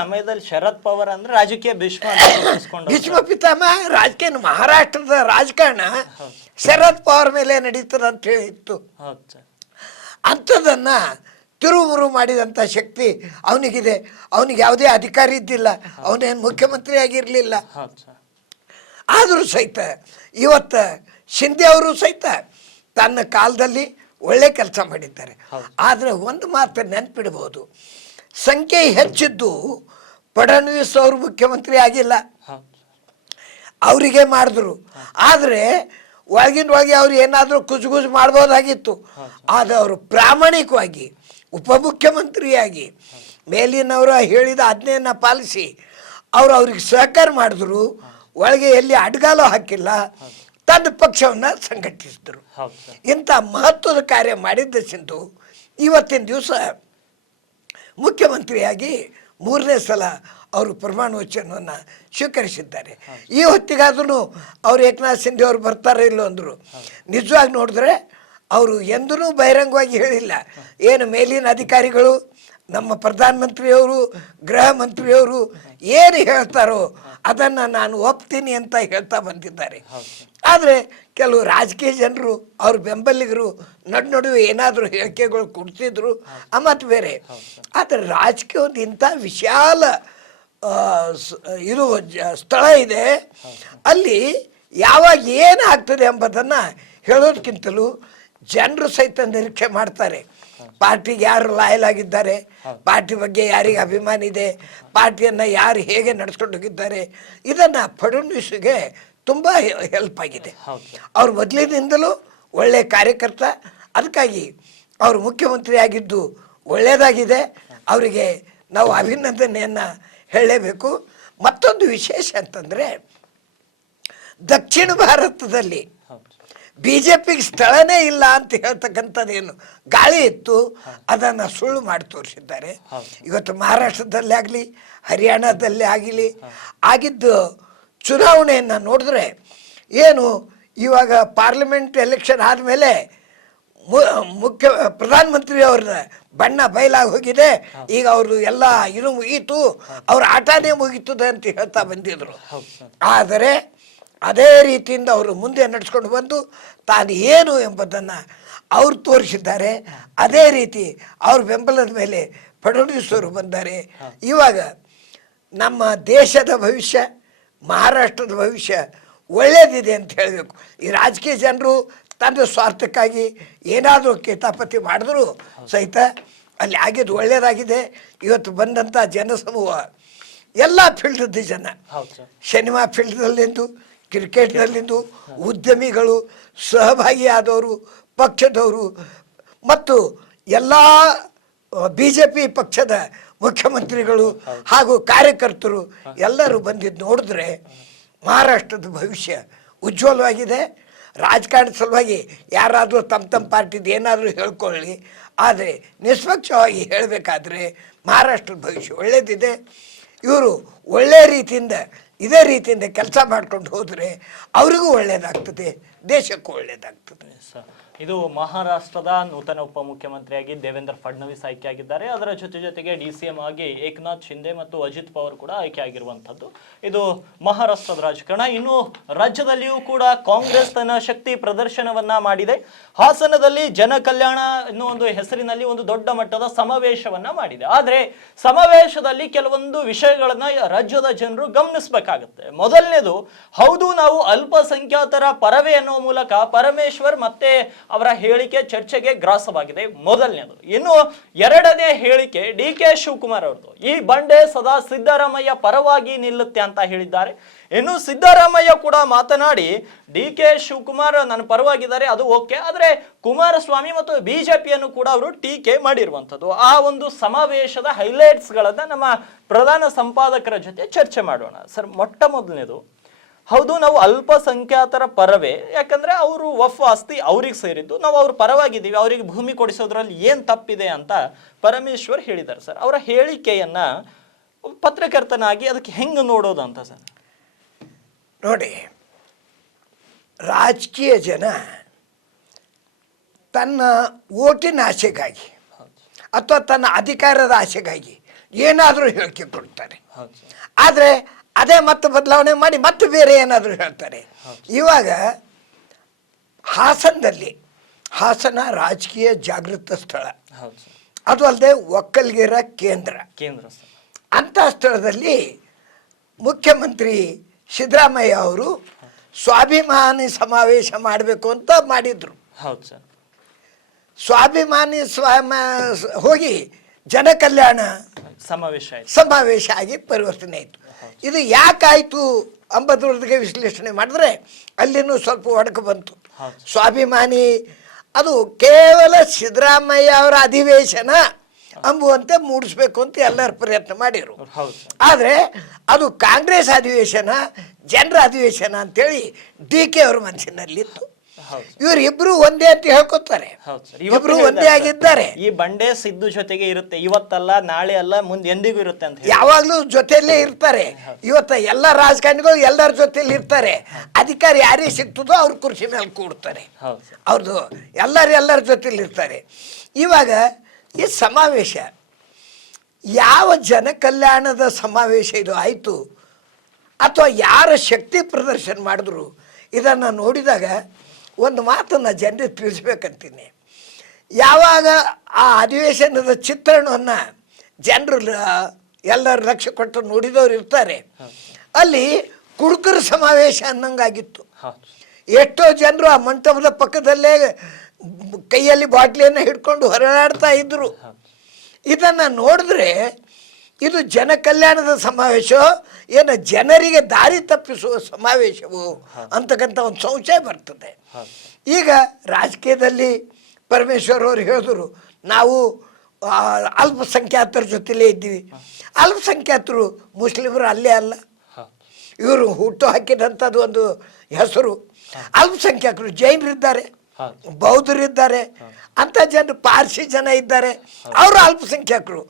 ಸಮಯದಲ್ಲಿ ಶರದ್ ಪವಾರ್ ಅಂದ್ರೆ ರಾಜಕೀಯ ಭೀಷ್ಮ ಪಿತಾಮಹ ರಾಜಕೀಯ ಮಹಾರಾಷ್ಟ್ರದ ರಾಜಕಾರಣ ಶರದ್ ಪವಾರ್ ಮೇಲೆ ನಡೀತದ ಅಂತ ಹೇಳಿತ್ತು. ಅಂಥದನ್ನ ತಿರುಮುರು ಮಾಡಿದಂಥ ಶಕ್ತಿ ಅವನಿಗಿದೆ. ಅವನಿಗೆ ಯಾವುದೇ ಅಧಿಕಾರ ಇದ್ದಿಲ್ಲ, ಅವನೇನು ಮುಖ್ಯಮಂತ್ರಿ ಆಗಿರಲಿಲ್ಲ. ಆದರೂ ಸಹಿತ ಇವತ್ತು ಶಿಂದೆ ಅವರು ಸಹಿತ ತನ್ನ ಕಾಲದಲ್ಲಿ ಒಳ್ಳೆ ಕೆಲಸ ಮಾಡಿದ್ದಾರೆ. ಆದರೆ ಒಂದು ಮಾತು ನೆನ್ಪಿಡ್ಬೋದು, ಸಂಖ್ಯೆ ಹೆಚ್ಚಿದ್ದು ಫಡ್ನವೀಸ್ ಅವರು ಮುಖ್ಯಮಂತ್ರಿ ಆಗಿಲ್ಲ, ಅವರಿಗೆ ಮಾಡಿದ್ರು. ಆದರೆ ಒಳಗಿನ ಒಳಗೆ ಅವ್ರು ಏನಾದರೂ ಕುಜುಗುಜು ಮಾಡ್ಬೋದಾಗಿತ್ತು. ಆದರೆ ಅವರು ಪ್ರಾಮಾಣಿಕವಾಗಿ ಉಪಮುಖ್ಯಮಂತ್ರಿಯಾಗಿ ಮೇಲಿನವರು ಹೇಳಿದ ಆಜ್ಞೆಯನ್ನು ಪಾಲಿಸಿ ಅವ್ರಿಗೆ ಸಹಕಾರ ಮಾಡಿದ್ರು. ಒಳಗೆ ಎಲ್ಲಿ ಅಡ್ಗಾಲು ಹಾಕಿಲ್ಲ, ತನ್ನ ಪಕ್ಷವನ್ನು ಸಂಘಟಿಸಿದ್ರು. ಇಂಥ ಮಹತ್ವದ ಕಾರ್ಯ ಮಾಡಿದ್ದ ಸಿಂಧು ಇವತ್ತಿನ ದಿವಸ ಮುಖ್ಯಮಂತ್ರಿಯಾಗಿ 3ನೇ ಸಲ ಅವರು ಪ್ರಮಾಣ ವಚನವನ್ನು ಸ್ವೀಕರಿಸಿದ್ದಾರೆ. ಈ ಹೊತ್ತಿಗಾದ್ರೂ ಅವ್ರು ಏಕನಾಥ್ ಶಿಂದೆ ಅವರು ಬರ್ತಾರೆ ಇಲ್ಲೋ ಅಂದರು. ನಿಜವಾಗಿ ನೋಡಿದ್ರೆ ಅವರು ಎಂದೂ ಬಹಿರಂಗವಾಗಿ ಹೇಳಿಲ್ಲ. ಏನು ಮೇಲಿನ ಅಧಿಕಾರಿಗಳು, ನಮ್ಮ ಪ್ರಧಾನಮಂತ್ರಿಯವರು, ಗೃಹ ಮಂತ್ರಿಯವರು ಏನು ಹೇಳ್ತಾರೋ ಅದನ್ನು ನಾನು ಒಪ್ತೀನಿ ಅಂತ ಹೇಳ್ತಾ ಬಂದಿದ್ದಾರೆ. ಆದರೆ ಕೆಲವು ರಾಜಕೀಯ ಜನರು ಅವ್ರ ಬೆಂಬಲಿಗರು ನಡುವೆ ಏನಾದರೂ ಹೇಳಿಕೆಗಳು ಕೊಡ್ತಿದ್ರು, ಮತ್ತು ಬೇರೆ. ಆದರೆ ರಾಜಕೀಯದ ಇಂಥ ವಿಶಾಲ ಇದು ಸ್ಥಳ ಇದೆ, ಅಲ್ಲಿ ಯಾವಾಗ ಏನು ಆಗ್ತದೆ ಎಂಬುದನ್ನು ಹೇಳೋದಕ್ಕಿಂತಲೂ ಜನರು ಸಹಿತ ನಿರೀಕ್ಷೆ ಮಾಡ್ತಾರೆ. ಪಾರ್ಟಿಗೆ ಯಾರು ಲಾಯಲ್ ಆಗಿದ್ದಾರೆ, ಪಾರ್ಟಿ ಬಗ್ಗೆ ಯಾರಿಗೆ ಅಭಿಮಾನ ಇದೆ, ಪಾರ್ಟಿಯನ್ನು ಯಾರು ಹೇಗೆ ನಡೆಸ್ಕೊಂಡು ಹೋಗಿದ್ದಾರೆ, ಇದನ್ನು ಫಡ್ನವೀಸ್ಗೆ ತುಂಬ ಹೆಲ್ಪ್ ಆಗಿದೆ. ಅವ್ರು ಮೊದಲಿನಿಂದಲೂ ಒಳ್ಳೆಯ ಕಾರ್ಯಕರ್ತ. ಅದಕ್ಕಾಗಿ ಅವರು ಮುಖ್ಯಮಂತ್ರಿ ಆಗಿದ್ದು ಒಳ್ಳೆಯದಾಗಿದೆ. ಅವರಿಗೆ ನಾವು ಅಭಿನಂದನೆಯನ್ನು ಹೇಳಲೇಬೇಕು. ಮತ್ತೊಂದು ವಿಶೇಷ ಅಂತಂದರೆ, ದಕ್ಷಿಣ ಭಾರತದಲ್ಲಿ BJPಗೆ ಸ್ಥಳನೇ ಇಲ್ಲ ಅಂತ ಹೇಳ್ತಕ್ಕಂಥದ್ದೇನು ಗಾಳಿ ಇತ್ತು, ಅದನ್ನು ಸುಳ್ಳು ಮಾಡಿ ತೋರಿಸಿದ್ದಾರೆ. ಇವತ್ತು ಮಹಾರಾಷ್ಟ್ರದಲ್ಲೇ ಆಗಲಿ, ಹರಿಯಾಣದಲ್ಲೇ ಆಗಲಿ ಆಗಿದ್ದು ಚುನಾವಣೆಯನ್ನು ನೋಡಿದ್ರೆ ಏನು, ಇವಾಗ ಪಾರ್ಲಿಮೆಂಟ್ ಎಲೆಕ್ಷನ್ ಆದಮೇಲೆ ಪ್ರಧಾನಮಂತ್ರಿ ಅವ್ರ ಬಣ್ಣ ಬಯಲಾಗಿ ಹೋಗಿದೆ. ಈಗ ಅವರು ಎಲ್ಲ ಇದು ಮುಗೀತು, ಅವ್ರ ಆಟನೇ ಮುಗೀತದೆ ಅಂತ ಹೇಳ್ತಾ ಬಂದಿದ್ರು. ಆದರೆ ಅದೇ ರೀತಿಯಿಂದ ಅವರು ಮುಂದೆ ನಡೆಸ್ಕೊಂಡು ಬಂದು ತಾನು ಏನು ಎಂಬುದನ್ನು ಅವ್ರು ತೋರಿಸಿದ್ದಾರೆ. ಅದೇ ರೀತಿ ಅವ್ರ ಬೆಂಬಲದ ಮೇಲೆ ಫಡ್ನವೀಸ್ ಅವರು ಬಂದ್ದಾರೆ. ಇವಾಗ ನಮ್ಮ ದೇಶದ ಭವಿಷ್ಯ, ಮಹಾರಾಷ್ಟ್ರದ ಭವಿಷ್ಯ ಒಳ್ಳೆಯದಿದೆ ಅಂತ ಹೇಳಬೇಕು. ಈ ರಾಜಕೀಯ ಜನರು ತನ್ನ ಸ್ವಾರ್ಥಕ್ಕಾಗಿ ಏನಾದರೂ ಕಿತಾಪತಿ ಮಾಡಿದ್ರು ಸಹಿತ ಅಲ್ಲಿ ಆಗಿದ್ದು ಒಳ್ಳೆಯದಾಗಿದೆ. ಇವತ್ತು ಬಂದಂಥ ಜನಸಮೂಹ ಎಲ್ಲ ಫೀಲ್ಡದ್ದು ಜನ, ಸಿನಿಮಾ ಫೀಲ್ಡ್ನಲ್ಲಿಂದು, ಕ್ರಿಕೆಟ್ನಲ್ಲಿಂದು, ಉದ್ಯಮಿಗಳು, ಸಹಭಾಗಿಯಾದವರು, ಪಕ್ಷದವರು ಮತ್ತು ಎಲ್ಲ BJP ಪಕ್ಷದ ಮುಖ್ಯಮಂತ್ರಿಗಳು ಹಾಗೂ ಕಾರ್ಯಕರ್ತರು ಎಲ್ಲರೂ ಬಂದಿದ್ದು ನೋಡಿದ್ರೆ ಮಹಾರಾಷ್ಟ್ರದ ಭವಿಷ್ಯ ಉಜ್ವಲವಾಗಿದೆ. ರಾಜಕಾರಣ ಸಲುವಾಗಿ ಯಾರಾದರೂ ತಮ್ಮ ಪಾರ್ಟಿದು ಏನಾದರೂ ಹೇಳ್ಕೊಳ್ಳಿ, ಆದರೆ ನಿಷ್ಪಕ್ಷವಾಗಿ ಹೇಳಬೇಕಾದ್ರೆ ಮಹಾರಾಷ್ಟ್ರದ ಭವಿಷ್ಯ ಒಳ್ಳೆಯದಿದೆ. ಇವರು ಒಳ್ಳೆಯ ರೀತಿಯಿಂದ ಇದೇ ರೀತಿಯಿಂದ ಕೆಲಸ ಮಾಡ್ಕೊಂಡು ಹೋದರೆ ಅವರಿಗೂ ಒಳ್ಳೆಯದಾಗ್ತದೆ, ದೇಶಕ್ಕೂ ಒಳ್ಳೆಯದಾಗ್ತದೆ. ಇದು ಮಹಾರಾಷ್ಟ್ರದ ನೂತನ ಉಪಮುಖ್ಯಮಂತ್ರಿಯಾಗಿ ದೇವೇಂದ್ರ ಫಡ್ನವೀಸ್ ಆಯ್ಕೆಯಾಗಿದ್ದಾರೆ. ಅದರ ಜೊತೆಗೆ DCM ಆಗಿ ಏಕನಾಥ್ ಶಿಂದೆ ಮತ್ತು ಅಜಿತ್ ಪವಾರ್ ಕೂಡ ಆಯ್ಕೆಯಾಗಿರುವಂಥದ್ದು. ಇದು ಮಹಾರಾಷ್ಟ್ರದ ರಾಜಕಾರಣ. ಇನ್ನು ರಾಜ್ಯದಲ್ಲಿಯೂ ಕೂಡ ಕಾಂಗ್ರೆಸ್ ತನ್ನ ಶಕ್ತಿ ಪ್ರದರ್ಶನವನ್ನ ಮಾಡಿದೆ. ಹಾಸನದಲ್ಲಿ ಜನ ಕಲ್ಯಾಣ ಎನ್ನುವ ಒಂದು ಹೆಸರಿನಲ್ಲಿ ಒಂದು ದೊಡ್ಡ ಮಟ್ಟದ ಸಮಾವೇಶವನ್ನ ಮಾಡಿದೆ. ಆದರೆ ಸಮಾವೇಶದಲ್ಲಿ ಕೆಲವೊಂದು ವಿಷಯಗಳನ್ನ ರಾಜ್ಯದ ಜನರು ಗಮನಿಸಬೇಕಾಗುತ್ತೆ. ಮೊದಲನೇದು, ಹೌದು ನಾವು ಅಲ್ಪಸಂಖ್ಯಾತರ ಪರವೇ ಅನ್ನುವ ಮೂಲಕ ಪರಮೇಶ್ವರ್ ಮತ್ತೆ ಅವರ ಹೇಳಿಕೆ ಚರ್ಚೆಗೆ ಗ್ರಾಸವಾಗಿದೆ. ಮೊದಲನೇದು. ಇನ್ನು ಎರಡನೇ ಹೇಳಿಕೆ ಡಿ ಕೆ ಶಿವಕುಮಾರ್ ಅವರದು. ಈ ಬಂಡೆ ಸದಾ ಸಿದ್ದರಾಮಯ್ಯ ಪರವಾಗಿ ನಿಲ್ಲುತ್ತೆ ಅಂತ ಹೇಳಿದ್ದಾರೆ. ಇನ್ನು ಸಿದ್ದರಾಮಯ್ಯ ಕೂಡ ಮಾತನಾಡಿ ಡಿ ಕೆ ಶಿವಕುಮಾರ್ ನನ್ನ ಪರವಾಗಿದ್ದಾರೆ, ಅದು ಓಕೆ, ಆದರೆ ಕುಮಾರಸ್ವಾಮಿ ಮತ್ತು ಬಿಜೆಪಿಯನ್ನು ಕೂಡ ಅವರು ಟೀಕೆ ಮಾಡಿರುವಂಥದ್ದು. ಆ ಒಂದು ಸಮಾವೇಶದ ಹೈಲೈಟ್ಸ್ ಗಳನ್ನ ನಮ್ಮ ಪ್ರಧಾನ ಸಂಪಾದಕರ ಜೊತೆ ಚರ್ಚೆ ಮಾಡೋಣ. ಸರ್, ಮೊಟ್ಟ ಮೊದಲನೇದು, ಹೌದು, ನಾವು ಅಲ್ಪಸಂಖ್ಯಾತರ ಪರವೇ, ಯಾಕಂದ್ರೆ ಅವರು ವಫ್ ಆಸ್ತಿ ಅವ್ರಿಗೆ ಸೇರಿದ್ದು, ನಾವು ಅವ್ರ ಪರವಾಗಿದ್ದೀವಿ, ಅವರಿಗೆ ಭೂಮಿ ಕೊಡಿಸೋದ್ರಲ್ಲಿ ಏನ್ ತಪ್ಪಿದೆ ಅಂತ ಪರಮೇಶ್ವರ್ ಹೇಳಿದ್ದಾರೆ. ಸರ್, ಅವರ ಹೇಳಿಕೆಯನ್ನ ಪತ್ರಕರ್ತನಾಗಿ ಅದಕ್ಕೆ ಹೆಂಗೆ ನೋಡೋದು ಅಂತ ಸರ್? ನೋಡಿ, ರಾಜಕೀಯ ಜನ ತನ್ನ ಓಟಿನ ಆಸೆಗಾಗಿ ಅಥವಾ ತನ್ನ ಅಧಿಕಾರದ ಆಸೆಗಾಗಿ ಏನಾದರೂ ಹೇಳಿಕೆ ಕೊಡ್ತಾರೆ. ಆದರೆ ಅದೇ ಮತ್ತೆ ಬದಲಾವಣೆ ಮಾಡಿ ಮತ್ತೆ ಬೇರೆ ಏನಾದರೂ ಹೇಳ್ತಾರೆ. ಇವಾಗ ಹಾಸನ ರಾಜಕೀಯ ಜಾಗೃತ ಸ್ಥಳ, ಅದು ಅಲ್ಲದೆ ಒಕ್ಕಲಿಗರ ಕೇಂದ್ರ. ಅಂಥ ಸ್ಥಳದಲ್ಲಿ ಮುಖ್ಯಮಂತ್ರಿ ಸಿದ್ದರಾಮಯ್ಯ ಅವರು ಸ್ವಾಭಿಮಾನಿ ಸಮಾವೇಶ ಮಾಡಬೇಕು ಅಂತ ಮಾಡಿದ್ರು. ಸ್ವಾಭಿಮಾನಿ ಹೋಗಿ ಜನಕಲ್ಯಾಣ ಸಮಾವೇಶ ಆಗಿ ಪರಿವರ್ತನೆ ಆಯಿತು. ಇದು ಯಾಕಾಯಿತು ಅಂಬದ್ರೊಳಗೆ ವಿಶ್ಲೇಷಣೆ ಮಾಡಿದ್ರೆ ಅಲ್ಲಿನೂ ಸ್ವಲ್ಪ ಒಡಕು ಬಂತು. ಸ್ವಾಭಿಮಾನಿ ಅದು ಕೇವಲ ಸಿದ್ದರಾಮಯ್ಯ ಅವರ ಅಧಿವೇಶನ ಅಂಬುವಂತೆ ಮೂಡಿಸ್ಬೇಕು ಅಂತ ಎಲ್ಲರ ಪ್ರಯತ್ನ ಮಾಡಿರು. ಆದರೆ ಅದು ಕಾಂಗ್ರೆಸ್ ಅಧಿವೇಶನ, ಜನರ ಅಧಿವೇಶನ ಅಂತೇಳಿ ಡಿ ಕೆ ಅವ್ರ ಮನಸ್ಸಿನಲ್ಲಿತ್ತು. ಇವರಿಬ್ರು ಒಂದೇ ಅಂತ ಹೇಳ್ಕೊತಾರೆ, ಇಬ್ರು ಒಂದೇ ಆಗಿದ್ದಾರೆ. ಈ ಬಂಡೆ ಸಿದ್ದು ಜೊತೆಗೆ ಇರುತ್ತೆ, ಇವತ್ತಲ್ಲ ನಾಳೆ ಅಲ್ಲ ಮುಂದೆ ಎಂದಿಗೂ ಇರುತ್ತೆ ಅಂತ ಯಾವಾಗ್ಲೂ ಜೊತೆಯಲ್ಲೇ ಇರ್ತಾರೆ. ಇವತ್ತ ಎಲ್ಲ ರಾಜಕಾರಣಿಗಳು ಎಲ್ಲರ ಜೊತೆಲಿ ಇರ್ತಾರೆ. ಅಧಿಕಾರ ಯಾರಿಗೆ ಸಿಗ್ತದೋ ಅವ್ರ ಕುರ್ಚಿ ಮೇಲೆ ಕೂಡ್ತಾರೆ. ಅವ್ರದ್ದು ಎಲ್ಲರ ಜೊತೆಲಿ ಇರ್ತಾರೆ. ಇವಾಗ ಈ ಸಮಾವೇಶ ಯಾವ ಜನ ಕಲ್ಯಾಣದ ಸಮಾವೇಶ ಇದು ಆಯಿತು ಅಥವಾ ಯಾರ ಶಕ್ತಿ ಪ್ರದರ್ಶನ ಮಾಡಿದ್ರು, ಇದನ್ನು ನೋಡಿದಾಗ ಒಂದು ಮಾತನ್ನು ಜನರಿಗೆ ತಿಳಿಸ್ಬೇಕಂತೀನಿ. ಯಾವಾಗ ಆ ಅಧಿವೇಶನದ ಚಿತ್ರಣವನ್ನು ಜನರು ಎಲ್ಲರ ಲಕ್ಷ್ಯ ಕೊಟ್ಟು ನೋಡಿದವರು ಇರ್ತಾರೆ, ಅಲ್ಲಿ ಕುಡುಕರ ಸಮಾವೇಶ ಅನ್ನಂಗಾಗಿತ್ತು. ಎಷ್ಟೋ ಜನರು ಆ ಮಂಟಪದ ಪಕ್ಕದಲ್ಲೇ ಕೈಯಲ್ಲಿ ಬಾಟ್ಲಿಯನ್ನು ಹಿಡ್ಕೊಂಡು ಹೊರನಾಡ್ತಾ ಇದ್ರು. ಇದನ್ನು ನೋಡಿದ್ರೆ ಇದು ಜನ ಕಲ್ಯಾಣದ ಸಮಾವೇಶ ಏನು ಜನರಿಗೆ ದಾರಿ ತಪ್ಪಿಸುವ ಸಮಾವೇಶವು ಅಂತಕ್ಕಂಥ ಒಂದು ಸಂಶಯ ಬರ್ತದೆ. ಈಗ ರಾಜಕೀಯದಲ್ಲಿ ಪರಮೇಶ್ವರ್ ಅವರು ಹೇಳಿದ್ರು, ನಾವು ಅಲ್ಪಸಂಖ್ಯಾತರ ಜೊತೆಲೇ ಇದ್ದೀವಿ. ಅಲ್ಪಸಂಖ್ಯಾತರು ಮುಸ್ಲಿಮರು ಅಲ್ಲೇ ಅಲ್ಲ, ಇವರು ಹುಟ್ಟು ಹಾಕಿದಂಥದ್ದು ಒಂದು ಹೆಸರು. ಅಲ್ಪಸಂಖ್ಯಾತರು ಜೈನರಿದ್ದಾರೆ, ಬೌದ್ಧರಿದ್ದಾರೆ, ಅಂತ ಜನರು ಪಾರ್ಸಿ ಜನ ಇದ್ದಾರೆ, ಅವರು ಅಲ್ಪಸಂಖ್ಯಾತರು.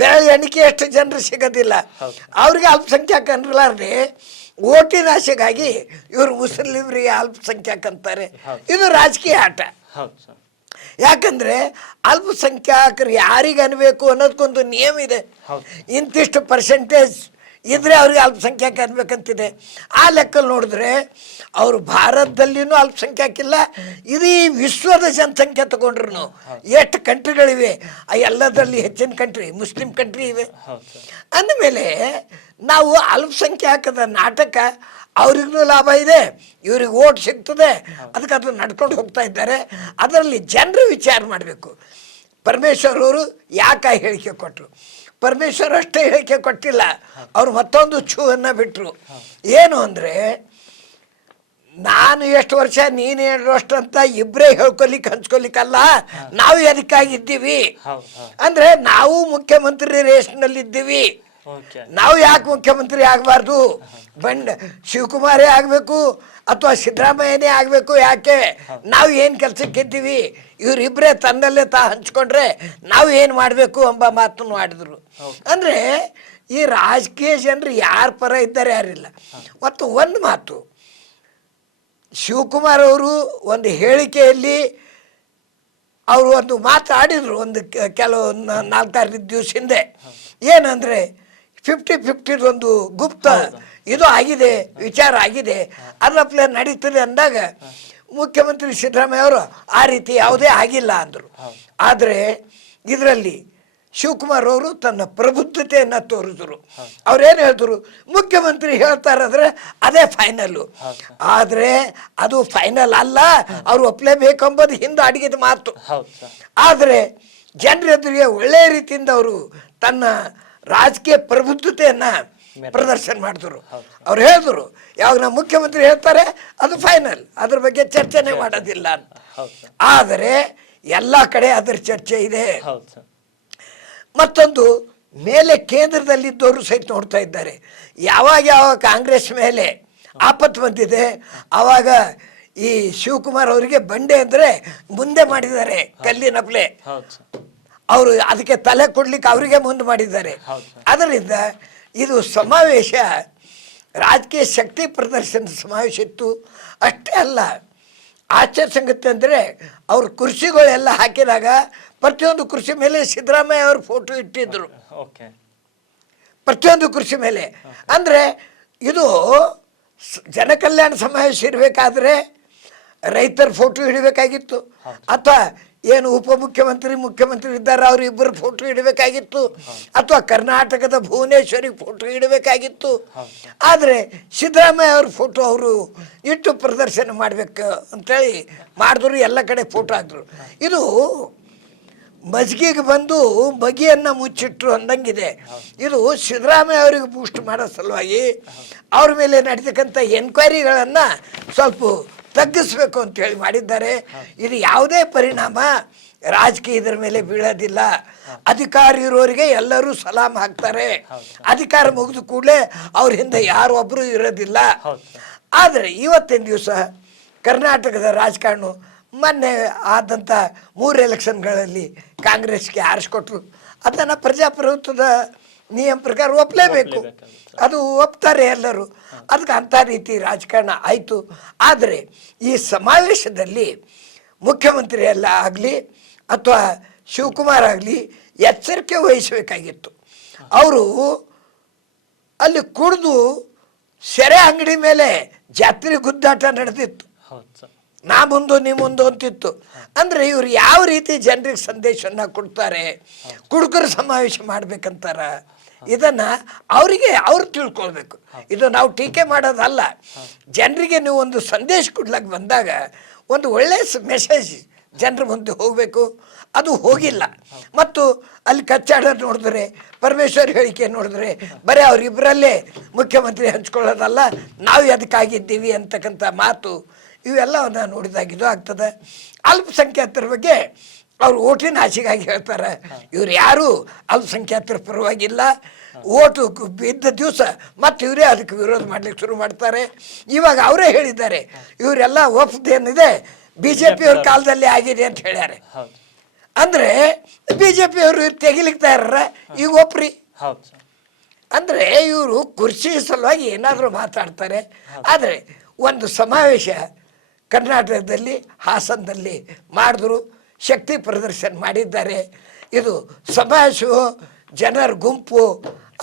ಬೆಳೆ ಎಣಿಕೆ ಎಷ್ಟು ಜನರು ಸಿಗೋದಿಲ್ಲ, ಅವ್ರಿಗೆ ಅಲ್ಪಸಂಖ್ಯಾತ ಅನ್ಲಾರ್ದೆ ಓಟಿನ ಆಸೆಗಾಗಿ ಇವರು ಮುಸ್ಲಿಮರಿಗೆ ಅಲ್ಪಸಂಖ್ಯಾತ ಅಂತಾರೆ. ಇದು ರಾಜಕೀಯ ಆಟ. ಯಾಕಂದ್ರೆ ಅಲ್ಪಸಂಖ್ಯಾತರು ಯಾರಿಗೆ ಅನ್ಬೇಕು ಅನ್ನೋದಕ್ಕೊಂದು ನಿಯಮ ಇದೆ. ಇಂತಿಷ್ಟು ಪರ್ಸೆಂಟೇಜ್ ಇದ್ರೆ ಅವ್ರಿಗೆ ಅಲ್ಪಸಂಖ್ಯಾತ ಅನ್ಬೇಕಂತಿದೆ. ಆ ಲೆಕ್ಕಲ್ಲಿ ನೋಡಿದ್ರೆ ಅವರು ಭಾರತದಲ್ಲಿನೂ ಅಲ್ಪಸಂಖ್ಯಾಕಿಲ್ಲ, ಇಡೀ ವಿಶ್ವದ ಜನಸಂಖ್ಯೆ ತಗೊಂಡ್ರು ಎಷ್ಟು ಕಂಟ್ರಿಗಳಿವೆ, ಆ ಎಲ್ಲದರಲ್ಲಿ ಹೆಚ್ಚಿನ ಕಂಟ್ರಿ ಮುಸ್ಲಿಂ ಕಂಟ್ರಿ ಇವೆ. ಅಂದಮೇಲೆ ನಾವು ಅಲ್ಪಸಂಖ್ಯಾಕದ ನಾಟಕ, ಅವ್ರಿಗೂ ಲಾಭ ಇದೆ, ಇವ್ರಿಗೆ ಓಟ್ ಸಿಗ್ತದೆ, ಅದಕ್ಕೆ ಅದು ನಡ್ಕೊಂಡು ಹೋಗ್ತಾ ಇದ್ದಾರೆ. ಅದರಲ್ಲಿ ಜನರು ವಿಚಾರ ಮಾಡಬೇಕು. ಪರಮೇಶ್ವರ್ ಅವರು ಯಾಕೆ ಹೇಳಿಕೆ ಕೊಟ್ಟರು? ಪರಮೇಶ್ವರ್ ಅಷ್ಟೇ ಹೇಳಿಕೆ ಕೊಟ್ಟಿಲ್ಲ, ಅವರು ಮತ್ತೊಂದು ಛೂವನ್ನು ಬಿಟ್ಟರು. ಏನು ಅಂದರೆ, ನಾನು ಎಷ್ಟು ವರ್ಷ ನೀನು ಎಷ್ಟು ಅಂತ ಇಬ್ಬರೇ ಹಂಚ್ಕೊಲಿಕ್ಕಲ್ಲ, ನಾವು ಎದಕ್ಕಾಗಿದ್ದೀವಿ ಅಂದರೆ ನಾವು ಮುಖ್ಯಮಂತ್ರಿ ರೇಸ್ನಲ್ಲಿದ್ದೀವಿ. ನಾವು ಯಾಕೆ ಮುಖ್ಯಮಂತ್ರಿ ಆಗಬಾರ್ದು? ಶಿವಕುಮಾರೇ ಆಗಬೇಕು ಅಥವಾ ಸಿದ್ದರಾಮಯ್ಯನೇ ಆಗಬೇಕು? ಯಾಕೆ? ನಾವು ಏನು ಕೆಲಸಕ್ಕಿದ್ದೀವಿ, ಇವರಿಬ್ಬರೇ ತನ್ನಲ್ಲೇ ಹಂಚ್ಕೊಂಡ್ರೆ ನಾವು ಏನು ಮಾಡಬೇಕು ಎಂಬ ಮಾತನ್ನು ಆಡಿದ್ರು. ಅಂದರೆ ಈ ರಾಜಕೀಯ ಜನರು ಯಾರ ಪರ ಇದ್ದಾರೆ, ಯಾರಿಲ್ಲ. ಮತ್ತು ಒಂದು ಮಾತು, ಶಿವಕುಮಾರ್ ಅವರು ಒಂದು ಹೇಳಿಕೆಯಲ್ಲಿ ಅವರು ಒಂದು ಮಾತಾಡಿದರು ಒಂದು ಕೆಲವು 4-5 ದಿವಸ ಹಿಂದೆ. ಏನಂದರೆ 50-50 ಒಂದು ಗುಪ್ತ ಇದು ಆಗಿದೆ, ವಿಚಾರ ಆಗಿದೆ, ಅದರಪ್ಲೆ ನಡೀತದೆ ಅಂದಾಗ ಮುಖ್ಯಮಂತ್ರಿ ಸಿದ್ದರಾಮಯ್ಯ ಅವರು ಆ ರೀತಿ ಯಾವುದೇ ಆಗಿಲ್ಲ ಅಂದರು. ಆದರೆ ಇದರಲ್ಲಿ ಶಿವಕುಮಾರ್ ಅವರು ತನ್ನ ಪ್ರಬುದ್ಧತೆಯನ್ನು ತೋರಿದ್ರು. ಅವ್ರೇನು ಹೇಳಿದ್ರು, ಮುಖ್ಯಮಂತ್ರಿ ಹೇಳ್ತಾರಾದ್ರೆ ಅದೇ ಫೈನಲ್ಲು. ಆದರೆ ಅದು ಫೈನಲ್ ಅಲ್ಲ, ಅವ್ರು ಒಪ್ಪಲೇಬೇಕೆಂಬುದು ಹಿಂದೆ ಅಡಗಿದ ಮಾತು. ಆದರೆ ಜನರೆದುರಿಗೆ ಒಳ್ಳೆಯ ರೀತಿಯಿಂದ ಅವರು ತನ್ನ ರಾಜಕೀಯ ಪ್ರಬುದ್ಧತೆಯನ್ನು ಪ್ರದರ್ಶನ ಮಾಡಿದ್ರು. ಅವ್ರು ಹೇಳಿದ್ರು, ಯಾವಾಗ ನಮ್ಮ ಮುಖ್ಯಮಂತ್ರಿ ಹೇಳ್ತಾರೆ ಅದು ಫೈನಲ್, ಅದ್ರ ಬಗ್ಗೆ ಚರ್ಚೆನೇ ಮಾಡೋದಿಲ್ಲ ಅಂತ. ಆದರೆ ಎಲ್ಲ ಕಡೆ ಅದರ ಚರ್ಚೆ ಇದೆ. ಮತ್ತೊಂದು ಮೇಲೆ ಕೇಂದ್ರದಲ್ಲಿದ್ದವರು ಸಹಿತ ನೋಡ್ತಾ ಇದ್ದಾರೆ. ಯಾವಾಗ ಕಾಂಗ್ರೆಸ್ ಮೇಲೆ ಆಪತ್ತು ಬಂದಿದೆ ಆವಾಗ ಈ ಶಿವಕುಮಾರ್ ಅವರಿಗೆ ಬಂಡೆ ಅಂದರೆ ಮುಂದೆ ಮಾಡಿದ್ದಾರೆ, ಕಲ್ಲಿನಪ್ಲೆ. ಅವರು ಅದಕ್ಕೆ ತಲೆ ಕೊಡ್ಲಿಕ್ಕೆ ಅವರಿಗೆ ಮುಂದೆ ಮಾಡಿದ್ದಾರೆ. ಅದರಿಂದ ಇದು ಸಮಾವೇಶ ರಾಜಕೀಯ ಶಕ್ತಿ ಪ್ರದರ್ಶನದ ಸಮಾವೇಶ ಇತ್ತು. ಅಷ್ಟೇ ಅಲ್ಲ, ಆಶ್ಚರ್ಯ ಸಂಗತಿ ಅಂದರೆ ಅವ್ರ ಕುರ್ಚಿಗಳೆಲ್ಲ ಹಾಕಿದಾಗ ಪ್ರತಿಯೊಂದು ಕುರ್ಚಿ ಮೇಲೆ ಸಿದ್ದರಾಮಯ್ಯ ಅವ್ರ ಫೋಟೋ ಇಟ್ಟಿದ್ರು. ಪ್ರತಿಯೊಂದು ಕುರ್ಚಿ ಮೇಲೆ. ಅಂದರೆ ಇದು ಜನಕಲ್ಯಾಣ ಸಮಾವೇಶ ಇರಬೇಕಾದ್ರೆ ರೈತರ ಫೋಟೋ ಇಡಬೇಕಾಗಿತ್ತು, ಅಥವಾ ಏನು ಉಪಮುಖ್ಯಮಂತ್ರಿ ಮುಖ್ಯಮಂತ್ರಿ ಇದ್ದಾರೆ ಅವ್ರ ಇಬ್ಬರು ಫೋಟೋ ಇಡಬೇಕಾಗಿತ್ತು, ಅಥವಾ ಕರ್ನಾಟಕದ ಭುವನೇಶ್ವರಿ ಫೋಟೋ ಇಡಬೇಕಾಗಿತ್ತು. ಆದರೆ ಸಿದ್ದರಾಮಯ್ಯ ಅವ್ರ ಫೋಟೋ ಅವರು ಇಟ್ಟು ಪ್ರದರ್ಶನ ಮಾಡಬೇಕು ಅಂತೇಳಿ ಮಾಡಿದ್ರು. ಎಲ್ಲ ಕಡೆ ಫೋಟೋ ಹಾಕಿದ್ರು. ಇದು ಮಜ್ಜಿಗೆಗೆ ಬಂದು ಬಗೆಯನ್ನು ಮುಚ್ಚಿಟ್ರು ಅಂದಂಗಿದೆ. ಇದು ಸಿದ್ದರಾಮಯ್ಯ ಅವರಿಗೆ ಬೂಸ್ಟ್ ಮಾಡೋ ಸಲುವಾಗಿ ಅವ್ರ ಮೇಲೆ ನಡೀತಕ್ಕಂಥ ಎನ್ಕ್ವೈರಿಗಳನ್ನು ಸ್ವಲ್ಪ ತಗ್ಗಿಸ್ಬೇಕು ಅಂತೇಳಿ ಮಾಡಿದ್ದಾರೆ. ಇದು ಯಾವುದೇ ಪರಿಣಾಮ ರಾಜಕೀಯದ ಮೇಲೆ ಬೀಳೋದಿಲ್ಲ. ಅಧಿಕಾರ ಇರೋರಿಗೆ ಎಲ್ಲರೂ ಸಲಾಮ್ ಹಾಕ್ತಾರೆ. ಅಧಿಕಾರ ಮುಗಿದ ಕೂಡಲೇ ಅವ್ರ ಹಿಂದೆ ಯಾರೊಬ್ಬರು ಇರೋದಿಲ್ಲ. ಆದರೆ ಇವತ್ತಿನ ದಿವಸ ಕರ್ನಾಟಕದ ರಾಜಕಾರಣ ಮೊನ್ನೆ ಆದಂಥ 3 ಎಲೆಕ್ಷನ್ಗಳಲ್ಲಿ ಕಾಂಗ್ರೆಸ್ಗೆ ಆರಿಸ್ಕೊಟ್ರು. ಅದನ್ನು ಪ್ರಜಾಪ್ರಭುತ್ವದ ನಿಯಮ ಪ್ರಕಾರ ಒಪ್ಪಲೇಬೇಕು, ಅದು ಒಪ್ತಾರೆ ಎಲ್ಲರೂ. ಅದಕ್ಕೆ ಅಂಥ ರೀತಿ ರಾಜಕಾರಣ ಆಯಿತು. ಆದರೆ ಈ ಸಮಾವೇಶದಲ್ಲಿ ಮುಖ್ಯಮಂತ್ರಿ ಎಲ್ಲ ಆಗಲಿ ಅಥವಾ ಶಿವಕುಮಾರ್ ಆಗಲಿ ಎಚ್ಚರಿಕೆ ವಹಿಸಬೇಕಾಗಿತ್ತು. ಅವರು ಅಲ್ಲಿ ಕುಡಿದು ಸೆರೆ ಅಂಗಡಿ ಮೇಲೆ ಜಾತ್ರೆ ಗುದ್ದಾಟ ನಡೆದಿತ್ತು. ನಾ ಮುಂದು ನೀ ಮುಂದು ಅಂತಿತ್ತು. ಅಂದರೆ ಇವರು ಯಾವ ರೀತಿ ಜನರಿಗೆ ಸಂದೇಶವನ್ನು ಕೊಡ್ತಾರೆ, ಕುಡುಕರ ಸಮಾವೇಶ ಮಾಡ್ಬೇಕಂತಾರ, ಇದನ್ನು ಅವರಿಗೆ ಅವ್ರು ತಿಳ್ಕೊಳ್ಬೇಕು. ಇದು ನಾವು ಟೀಕೆ ಮಾಡೋದಲ್ಲ. ಜನರಿಗೆ ನೀವು ಒಂದು ಸಂದೇಶ ಕೊಡ್ಲಿಕ್ಕೆ ಬಂದಾಗ ಒಂದು ಒಳ್ಳೆಯ ಮೆಸೇಜ್ ಜನರ ಮುಂದೆ ಹೋಗಬೇಕು. ಅದು ಹೋಗಿಲ್ಲ. ಮತ್ತು ಅಲ್ಲಿ ಕಚ್ಚಾಡ ನೋಡಿದ್ರೆ, ಪರಮೇಶ್ವರ್ ಹೇಳಿಕೆ ನೋಡಿದ್ರೆ ಬರೀ ಅವರಿಬ್ಬರಲ್ಲೇ ಮುಖ್ಯಮಂತ್ರಿ ಹಂಚ್ಕೊಳ್ಳೋದಲ್ಲ, ನಾವು ಅದಕ್ಕಾಗಿದ್ದೀವಿ ಅಂತಕ್ಕಂಥ ಮಾತು ಇವೆಲ್ಲವನ್ನು ನೋಡಿದಾಗ ಇದು ಆಗ್ತದೆ. ಅಲ್ಪಸಂಖ್ಯಾತರ ಬಗ್ಗೆ ಅವ್ರು ಓಟಿನ ಆಸೆಗಾಗಿ ಹೇಳ್ತಾರೆ. ಇವ್ರು ಯಾರು ಅಲ್ಪಸಂಖ್ಯಾತರ ಪರವಾಗಿಲ್ಲ. ಓಟು ಬಿದ್ದ ದಿವಸ ಮತ್ತು ಇವರೇ ಅದಕ್ಕೆ ವಿರೋಧ ಮಾಡ್ಲಿಕ್ಕೆ ಶುರು ಮಾಡ್ತಾರೆ. ಇವಾಗ ಅವರೇ ಹೇಳಿದ್ದಾರೆ, ಇವರೆಲ್ಲ ಒಪ್ಪದೇನಿದೆ BJP ಅವ್ರ ಕಾಲದಲ್ಲಿ ಆಗಿದೆ ಅಂತ ಹೇಳ್ಯಾರೆ. ಅಂದರೆ BJP ಅವರು ತೆಗಿಲಿಕ್ಕೆ ತಯಾರ, ಈಗ ಒಪ್ರಿ. ಅಂದರೆ ಇವರು ಕುರ್ಚಿ ಸಲುವಾಗಿ ಏನಾದರೂ ಮಾತಾಡ್ತಾರೆ. ಆದರೆ ಒಂದು ಸಮಾವೇಶ ಕರ್ನಾಟಕದಲ್ಲಿ ಹಾಸನದಲ್ಲಿ ಮಾಡಿದ್ರು, ಶಕ್ತಿ ಪ್ರದರ್ಶನ ಮಾಡಿದ್ದಾರೆ. ಇದು ಸಮಾವೇಶವು ಜನರ ಗುಂಪು,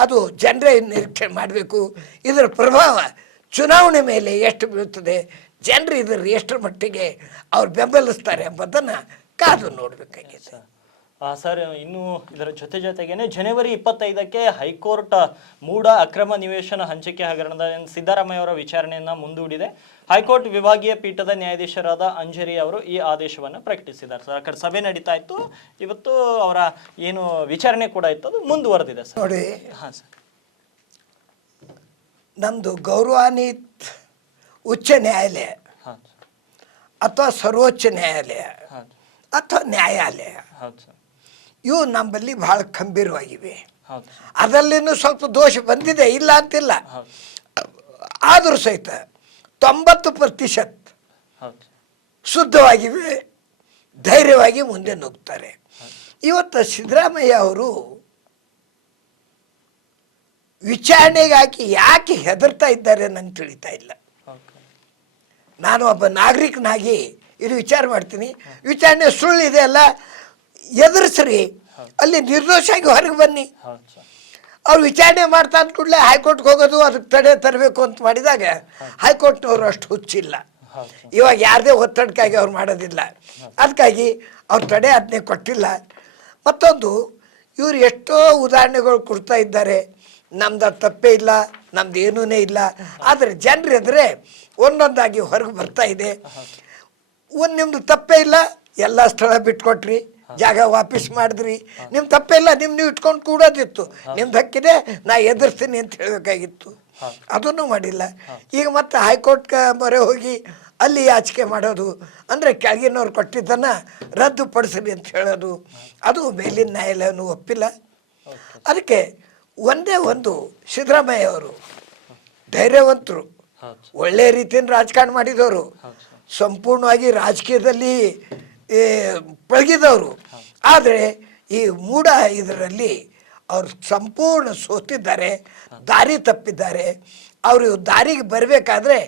ಅದು ಜನರೇ ನಿರೀಕ್ಷೆ ಮಾಡಬೇಕು. ಇದರ ಪ್ರಭಾವ ಚುನಾವಣೆ ಮೇಲೆ ಎಷ್ಟು ಬೀಳುತ್ತದೆ, ಜನರು ಇದರ ಎಷ್ಟರ ಮಟ್ಟಿಗೆ ಅವ್ರು ಬೆಂಬಲಿಸ್ತಾರೆ ಎಂಬುದನ್ನು ಕಾದು ನೋಡಬೇಕಾಗಿದೆ. ಸರ್, ಇನ್ನು ಇದರ ಜೊತೆಗೇನೆ ಜನವರಿ 25ಕ್ಕೆ ಹೈಕೋರ್ಟ್ ಮೂಡ ಅಕ್ರಮ ನಿವೇಶನ ಹಂಚಿಕೆ ಹಗರಣದ ಸಿದ್ದರಾಮಯ್ಯ ಅವರ ವಿಚಾರಣೆಯನ್ನು ಮುಂದೂಡಿದೆ. ಹೈಕೋರ್ಟ್ ವಿಭಾಗೀಯ ಪೀಠದ ನ್ಯಾಯಾಧೀಶರಾದ ಅಂಜರಿ ಅವರು ಈ ಆದೇಶವನ್ನು ಪ್ರಕಟಿಸಿದ್ದಾರೆ. ಸರ್, ಆ ಕಡೆ ಸಭೆ ನಡೀತಾ ಇತ್ತು, ಇವತ್ತು ಅವರ ಏನು ವಿಚಾರಣೆ ಕೂಡ ಇತ್ತು, ಅದು ಮುಂದುವರೆದಿದೆ ಸರ್. ನೋಡಿ, ಹಾಂ ಸರ್, ನಮ್ಮದು ಗೌರವಾನ್ವಿತ ಉಚ್ಚ ನ್ಯಾಯಾಲಯ ಅಥವಾ ಸರ್ವೋಚ್ಚ ನ್ಯಾಯಾಲಯ ಅಥವಾ ನ್ಯಾಯಾಲಯ, ಇವು ನಮ್ಮಲ್ಲಿ ಬಹಳ ಗಂಭೀರವಾಗಿವೆ. ಅದರಲ್ಲಿನೂ ಸ್ವಲ್ಪ ದೋಷ ಬಂದಿದೆ, ಇಲ್ಲ ಅಂತಿಲ್ಲ. ಆದರೂ ಸಹಿತ 90% ಶುದ್ಧವಾಗಿವೆ, ಧೈರ್ಯವಾಗಿ ಮುಂದೆ ನುಗ್ತಾರೆ. ಇವತ್ತು ಸಿದ್ದರಾಮಯ್ಯ ಅವರು ವಿಚಾರಣೆಗಾಗಿ ಯಾಕೆ ಹೆದರ್ತಾ ಇದ್ದಾರೆ ನಂಗೆ ತಿಳಿತಾ ಇಲ್ಲ. ನಾನು ಒಬ್ಬ ನಾಗರಿಕನಾಗಿ ಇದು ವಿಚಾರ ಮಾಡ್ತೀನಿ. ವಿಚಾರಣೆ ಸುಳ್ಳಿದೆ ಅಲ್ಲ, ಎದುರಿಸ್ರಿ, ಅಲ್ಲಿ ನಿರ್ದೋಷಾಗಿ ಹೊರಗೆ ಬನ್ನಿ. ಅವ್ರು ವಿಚಾರಣೆ ಮಾಡ್ತಾ ಅಂದ ಕೂಡಲೇ ಹೈಕೋರ್ಟ್ಗೆ ಹೋಗೋದು, ಅದಕ್ಕೆ ತಡೆ ತರಬೇಕು ಅಂತ ಮಾಡಿದಾಗ ಹೈಕೋರ್ಟ್ನವರು ಅಷ್ಟು ಹುಚ್ಚಿಲ್ಲ. ಇವಾಗ ಯಾರದೇ ಒತ್ತಡಕ್ಕಾಗಿ ಅವ್ರು ಮಾಡೋದಿಲ್ಲ. ಅದಕ್ಕಾಗಿ ಅವ್ರು ತಡೆ ಆಜ್ಞೆ ಕೊಟ್ಟಿಲ್ಲ. ಮತ್ತೊಂದು, ಇವರು ಎಷ್ಟೋ ಉದಾಹರಣೆಗಳು ಕೊಡ್ತಾ ಇದ್ದಾರೆ. ನಮ್ದು ತಪ್ಪೇ ಇಲ್ಲ, ನಮ್ದು ಏನೂ ಇಲ್ಲ. ಆದರೆ ಜನರು ಎದುರೆ ಒಂದೊಂದಾಗಿ ಹೊರಗೆ ಬರ್ತಾ ಇದೆ. ನಿಮ್ದು ತಪ್ಪೇ ಇಲ್ಲ, ಎಲ್ಲ ಸ್ಥಳ ಬಿಟ್ಕೊಟ್ರಿ, ಜಾಗ ವಾಪಸ್ ಮಾಡಿದ್ರಿ, ನಿಮ್ಮ ತಪ್ಪೇ ಇಲ್ಲ, ನೀವು ಇಟ್ಕೊಂಡು ಕೂಡೋದಿತ್ತು, ನಿಮ್ದು ಹಕ್ಕಿದೆ, ನಾ ಎದುರಿಸ್ತೀನಿ ಅಂತ ಹೇಳಬೇಕಾಗಿತ್ತು. ಅದನ್ನು ಮಾಡಿಲ್ಲ. ಈಗ ಮತ್ತೆ ಹೈಕೋರ್ಟ್ ಮೊರೆ ಹೋಗಿ ಅಲ್ಲಿ ಯಾಚಿಕೆ ಮಾಡೋದು, ಅಂದರೆ ಕೆಳಗಿನವ್ರು ಕೊಟ್ಟಿದ್ದನ್ನು ರದ್ದುಪಡಿಸಲಿ ಅಂತ ಹೇಳೋದು, ಅದು ಮೇಲಿನ ನ್ಯಾಯಾಲಯನೂ ಒಪ್ಪಿಲ್ಲ. ಅದಕ್ಕೆ ಒಂದೇ ಒಂದು, ಸಿದ್ದರಾಮಯ್ಯ ಅವರು ಧೈರ್ಯವಂತರು, ಒಳ್ಳೆ ರೀತಿಯಿಂದ ರಾಜಕಾರಣ ಮಾಡಿದವರು, ಸಂಪೂರ್ಣವಾಗಿ ರಾಜಕೀಯದಲ್ಲಿ ಪಳಗಿದವರು. ಆದರೆ ಈ ಮೂಢ ಇದರಲ್ಲಿ ಅವರು ಸಂಪೂರ್ಣ ಸೋತಿದ್ದಾರೆ, ದಾರಿ ತಪ್ಪಿದ್ದಾರೆ. ಅವರು ದಾರಿಗೆ ಬರಬೇಕಾದ್ರೆ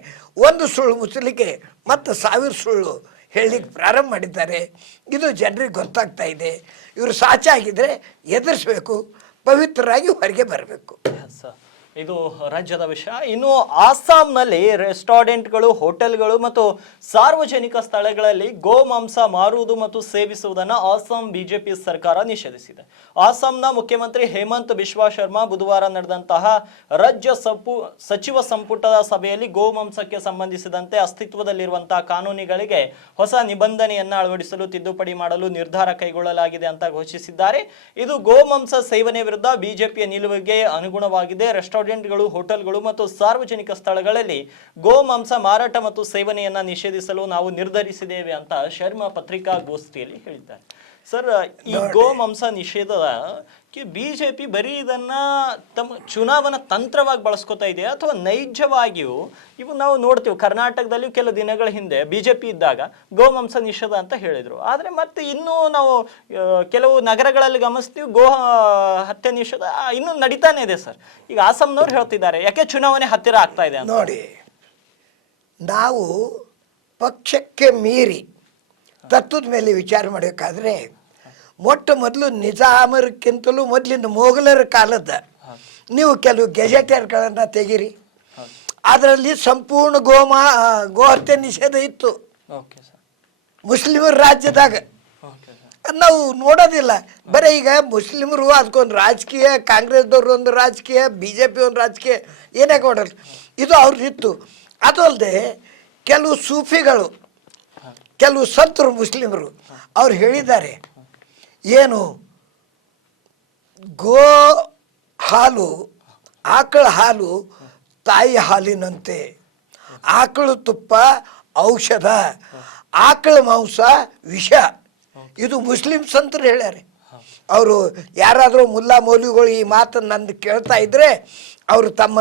ಒಂದು ಸುಳ್ಳು ಮುಚ್ಚಲಿಕ್ಕೆ ಮತ್ತು 1000 ಸುಳ್ಳು ಹೇಳಲಿಕ್ಕೆ ಪ್ರಾರಂಭ ಮಾಡಿದ್ದಾರೆ. ಇದು ಜನರಿಗೆ ಗೊತ್ತಾಗ್ತಾ ಇದೆ. ಇವರು ಸಾಚಾಗಿದ್ದರೆ ಎದುರಿಸಬೇಕು, ಪವಿತ್ರರಾಗಿ ಹೊರಗೆ ಬರಬೇಕು. ಇದು ರಾಜ್ಯದ ವಿಷಯ. ಇನ್ನು ಆಸಾಂನಲ್ಲಿ ರೆಸ್ಟೋರೆಂಟ್ಗಳು, ಹೋಟೆಲ್ಗಳು ಮತ್ತು ಸಾರ್ವಜನಿಕ ಸ್ಥಳಗಳಲ್ಲಿ ಗೋಮಾಂಸ ಮಾರುವುದು ಮತ್ತು ಸೇವಿಸುವುದನ್ನು ಆಸಾಂ ಬಿಜೆಪಿ ಸರ್ಕಾರ ನಿಷೇಧಿಸಿದೆ. ಆಸಾಂನ ಮುಖ್ಯಮಂತ್ರಿ ಹೇಮಂತ್ ಬಿಶ್ವಾ ಶರ್ಮಾ ಬುಧವಾರ ನಡೆದಂತಹ ರಾಜ್ಯ ಸಚಿವ ಸಂಪುಟದ ಸಭೆಯಲ್ಲಿ ಗೋಮಾಂಸಕ್ಕೆ ಸಂಬಂಧಿಸಿದಂತೆ ಅಸ್ತಿತ್ವದಲ್ಲಿರುವಂತಹ ಕಾನೂನುಗಳಿಗೆ ಹೊಸ ನಿಬಂಧನೆಯನ್ನು ಅಳವಡಿಸಲು ತಿದ್ದುಪಡಿ ಮಾಡಲು ನಿರ್ಧಾರ ಕೈಗೊಳ್ಳಲಾಗಿದೆ ಅಂತ ಘೋಷಿಸಿದ್ದಾರೆ. ಇದು ಗೋಮಾಂಸ ಸೇವನೆ ವಿರುದ್ಧ ಬಿಜೆಪಿಯ ನಿಲುವಿಗೆ ಅನುಗುಣವಾಗಿದೆ. ರೆಸ್ಟೋರೆಂಟ್ಗಳು, ಹೋಟೆಲ್ಗಳು ಮತ್ತು ಸಾರ್ವಜನಿಕ ಸ್ಥಳಗಳಲ್ಲಿ ಗೋಮಾಂಸ ಮಾರಾಟ ಮತ್ತು ಸೇವನೆಯನ್ನ ನಿಷೇಧಿಸಲು ನಾವು ನಿರ್ಧರಿಸಿದ್ದೇವೆ ಅಂತ ಶರ್ಮಾ ಪತ್ರಿಕಾಗೋಷ್ಠಿಯಲ್ಲಿ ಹೇಳಿದ್ದಾರೆ. ಸರ್, ಈ ಗೋಮಾಂಸ ನಿಷೇಧದ ಬಿಜೆಪಿ ಬರೀ ಇದನ್ನ ತಮ್ಮ ಚುನಾವಣಾ ತಂತ್ರವಾಗಿ ಬಳಸ್ಕೊತಾ ಇದೆಯಾ ಅಥವಾ ನೈಜವಾಗಿಯೂ ಇವು ನಾವು ನೋಡ್ತೀವಿ. ಕರ್ನಾಟಕದಲ್ಲಿ ಕೆಲವು ದಿನಗಳ ಹಿಂದೆ ಬಿಜೆಪಿ ಇದ್ದಾಗ ಗೋಮಾಂಸ ನಿಷೇಧ ಅಂತ ಹೇಳಿದ್ರು. ಆದರೆ ಮತ್ತೆ ಇನ್ನೂ ನಾವು ಕೆಲವು ನಗರಗಳಲ್ಲಿ ಗಮನಿಸ್ತೀವಿ ಗೋ ಹತ್ಯೆ ನಿಷೇಧ ಇನ್ನೂ ನಡೀತಾನೆ ಇದೆ ಸರ್. ಈಗ ಆಸಾಂನವ್ರು ಹೇಳ್ತಿದ್ದಾರೆ ಯಾಕೆ ಚುನಾವಣೆ ಹತ್ತಿರ ಆಗ್ತಾ ಇದೆ ಅಂತ. ನೋಡಿ, ನಾವು ಪಕ್ಷಕ್ಕೆ ಮೀರಿ ತತ್ವದ ಮೇಲೆ ವಿಚಾರ ಮಾಡಬೇಕಾದ್ರೆ ಮೊಟ್ಟ ಮೊದಲು ನಿಜಾಮರಕ್ಕಿಂತಲೂ ಮೊದಲಿನ ಮೊಘಲರ ಕಾಲದ ನೀವು ಕೆಲವು ಗೆಜೆಟರ್ಗಳನ್ನು ತೆಗೀರಿ, ಅದರಲ್ಲಿ ಸಂಪೂರ್ಣ ಗೋಹತ್ಯೆ ನಿಷೇಧ ಇತ್ತು ಮುಸ್ಲಿಮರ ರಾಜ್ಯದಾಗ. ನಾವು ನೋಡೋದಿಲ್ಲ. ಬರೀ ಈಗ ಮುಸ್ಲಿಮರು ಅದಕ್ಕೊಂದು ರಾಜಕೀಯ, ಕಾಂಗ್ರೆಸ್ದವ್ರು ಒಂದು ರಾಜಕೀಯ, BJP ಒಂದು ರಾಜಕೀಯ, ಏನೇ ಕೊಡೋದು ಇದು ಅವ್ರದ್ದಿತ್ತು. ಅದು ಅಲ್ಲದೆ ಕೆಲವು ಸೂಫಿಗಳು, ಕೆಲವು ಸಂತರು ಮುಸ್ಲಿಮರು ಅವ್ರು ಹೇಳಿದ್ದಾರೆ, ಏನು ಗೋ ಹಾಲು, ಆಕಳ ಹಾಲು ತಾಯಿ ಹಾಲಿನಂತೆ, ಆಕಳು ತುಪ್ಪ ಔಷಧ, ಆಕಳ ಮಾಂಸ ವಿಷ. ಇದು ಮುಸ್ಲಿಂ ಸಂತರು ಹೇಳ್ಯಾರೆ. ಅವರು ಯಾರಾದರೂ ಮುಲ್ಲಾ ಮೌಲ್ವಿಗಳು ಈ ಮಾತನ್ನು ನಂದು ಕೇಳ್ತಾ ಇದ್ದರೆ ಅವರು ತಮ್ಮ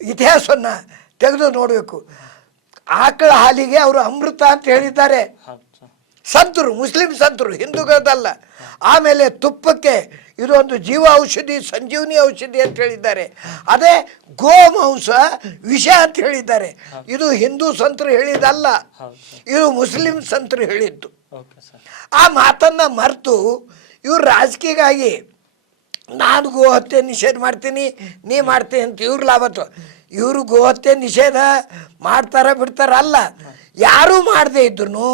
ಇತಿಹಾಸವನ್ನು ತೆಗೆದು ನೋಡಬೇಕು. ಆಕಳ ಹಾಲಿಗೆ ಅವರು ಅಮೃತ ಅಂತ ಹೇಳಿದ್ದಾರೆ ಸಂತರು, ಮುಸ್ಲಿಂ ಸಂತರು, ಹಿಂದೂಗಳದಲ್ಲ. ಆಮೇಲೆ ತುಪ್ಪಕ್ಕೆ ಇದೊಂದು ಜೀವ ಔಷಧಿ, ಸಂಜೀವನಿ ಔಷಧಿ ಅಂತ ಹೇಳಿದ್ದಾರೆ. ಅದೇ ಗೋಮಾಂಸ ವಿಷ ಅಂತ ಹೇಳಿದ್ದಾರೆ. ಇದು ಹಿಂದೂ ಸಂತರು ಹೇಳಿದಲ್ಲ, ಇದು ಮುಸ್ಲಿಂ ಸಂತರು ಹೇಳಿದ್ದು. ಆ ಮಾತನ್ನು ಮರೆತು ಇವ್ರು ರಾಜಕೀಯವಾಗಿ ನಾನು ಗೋಹತ್ಯೆ ನಿಷೇಧ ಮಾಡ್ತೀನಿ, ನೀ ಮಾಡ್ತೀನಿ ಅಂತ ಇವ್ರು ಲಾಭತ್ತು. ಇವರು ಗೋಹತ್ಯೆ ನಿಷೇಧ ಮಾಡ್ತಾರ ಬಿಡ್ತಾರ ಅಲ್ಲ, ಯಾರೂ ಮಾಡದೇ ಇದ್ರು